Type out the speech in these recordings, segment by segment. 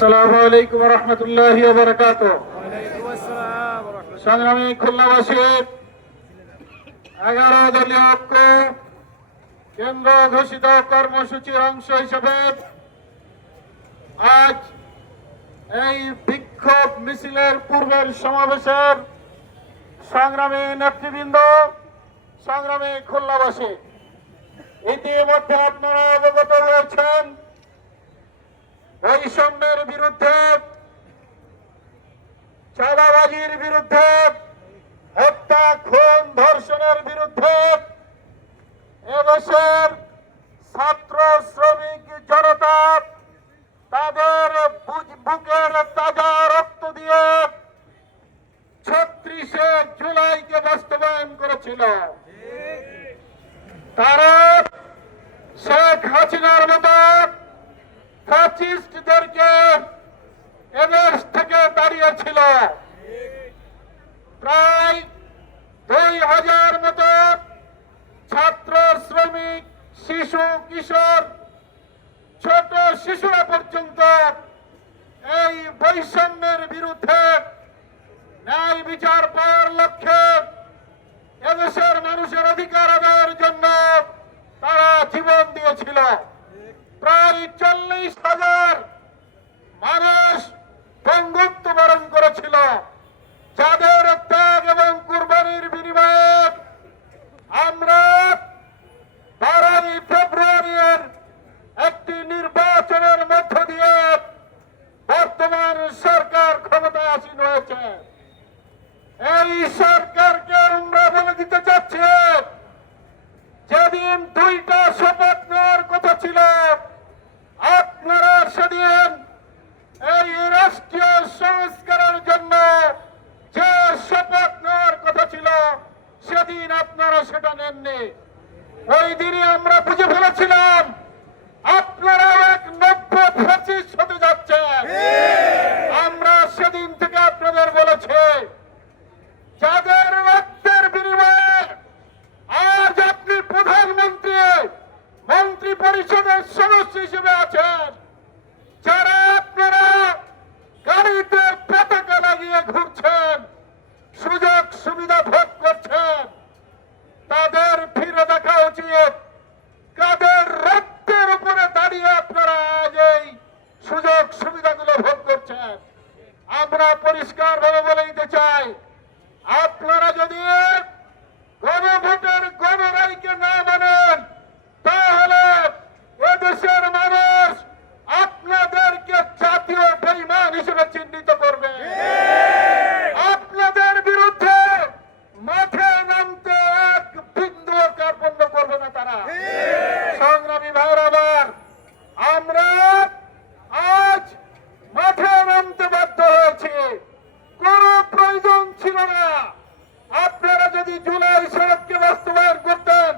আসসালামু আলাইকুম ওয়া রাহমাতুল্লাহি ওয়া বারাকাতুহু। সংগ্রামী খুলনাবাসী, 11 দলীয় ঐক্য কেন্দ্র ঘোষিত কর্মসূচির অংশ হিসেবে আজ এই বিক্ষোভ মিছিলের পূর্বের সমাবেশের সংগ্রামী নেতৃবৃন্দ, সংগ্রামী খুলনাবাসী, ইতিমধ্যে আপনারা অবগত হয়েছেন বৈষম্যের বিরুদ্ধে, চাঁদাবাজির বিরুদ্ধে, হত্যা, খুন, ধর্ষণের বিরুদ্ধে এদেশের ছাত্র শ্রমিক জনতা তাদের বুকের তাজা রক্ত দিয়ে 36শে জুলাইকে বাস্তবায়ন করেছিল। তারা শেখ হাসিনার মতো ফ্যাসিস্টদেরকে এদেশ থেকে তাড়িয়েছিল। প্রায় 2000 মতো ছাত্র শ্রমিক, শিশু কিশোর, ছোট শিশুরা পর্যন্ত এই বৈষম্যের বিরুদ্ধে ন্যায় বিচার পাওয়ার লক্ষ্যে এদেশের মানুষের অধিকার আদায়ের জন্য তারা জীবন দিয়েছিল। প্রায় 40,000 মানুষ বঙ্গত্ব বরণ করেছিল, যাদের ত্যাগ এবং কুরবানির বিনিময়ে আমরা 12 ফেব্রুয়ারির একটি নির্বাচনের মধ্য দিয়ে বর্তমান সরকার ক্ষমতায় আসীন হয়েছে। এই সরকারকে আমরা বলে দিতে চাচ্ছি, যেদিন 2টা শপথ নেওয়ার কথা ছিল, আপনারা সেদিন এই রাষ্ট্রীয় সংস্কারের জন্য যে শপথ নেওয়ার কথা ছিল, সেদিন আপনারা সেটা নেননি। ওই দিনই আমরা বুঝে ফেলেছিলাম আপনারা এক নব্য ফ্যাসিস্ট হতে যাচ্ছেন। আমরা সেদিন থেকে আপনাদের বলেছি, যাদের রক্তের বিনিময়ে আজ আপনি প্রধানমন্ত্রী, মন্ত্রী পরিষদের সদস্য হিসেবে আছেন, যারা আপনারা গাড়িতে পতাকা লাগিয়ে ঘুরছেন, সুযোগ সুবিধা ভোগ করছেন, তাদের ফিরে দেখা উচিত কাদের রক্তের উপরে দাঁড়িয়ে আপনারা আজ এই সুযোগ সুবিধাগুলো ভোগ করছেন। আমরা পরিষ্কার ভাবে বলে দিতে চাই, আপনারা যদি গণভোটের গণরায়কে না মানেন, তাহলে এদেশের মানুষ আপনাদেরকে জাতীয় বেঈমান হিসেবে চিহ্নিত করবে। আপনাদের বিরুদ্ধে মাঠে নামতে এক বিন্দু কার্পণ্য করবে না তারা। সংগ্রামী ভাইরা আমার, আমরা আজ মাঠে নামতে বাধ্য হয়েছি, কোন প্রয়োজন ছিল না। আপনারা যদি জুলাই সনদকে বাস্তবায়ন করতেন,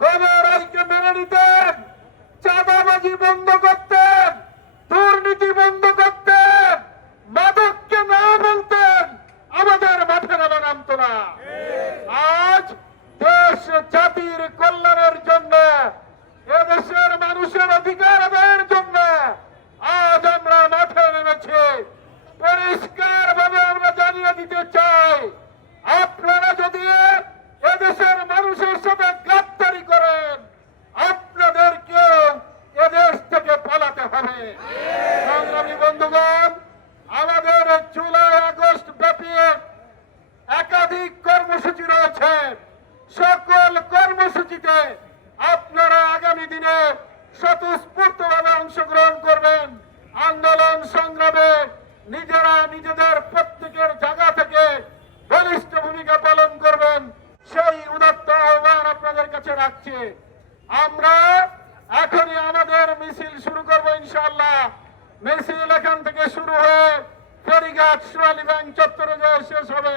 গণরায়কে মেনে নিতেন, চাঁদাবাজি বন্ধ করতেন, দুর্নীতি বন্ধ করতেন, মাদককে না বলতেন, আমাদের মাঠে নামা নামতো না। আজ দেশ জাতির কল্যাণের জন্য, এদেশের মানুষের অধিকার আদায়ের জন্য আজ আমরা মাঠে নেমেছি। পরিষ্কার ভাবে আমরা জানিয়ে দিতে চাই, আপনারা যদি এদেশের মানুষের সাথে গাদ্দারি করেন, আপনাদেরকে এদেশ থেকে পালাতে হবে। সংগ্রামী বন্ধুগণ, আমাদের জুলাই আগস্ট ব্যাপী একাধিক কর্মসূচি রয়েছে। সকল কর্মসূচিতে আপনারা আগামী দিনে স্বতঃস্ফূর্তভাবে অংশগ্রহণ করবেন। আন্দোলন সংগ্রামে নিজেরা নিজেদের প্রত্যেকের জায়গা থেকে বলিষ্ঠ ভূমিকা পালন করবেন, সেই উদাত্ত আহ্বান আপনাদের কাছে রাখছি। আমরা এখনই আমাদের মিছিল শুরু করব ইনশাআল্লাহ। মিছিল এখান থেকে শুরু হয়ে ফেরিঘাট সোনালী ব্যাংক চত্বরে শেষ হবে।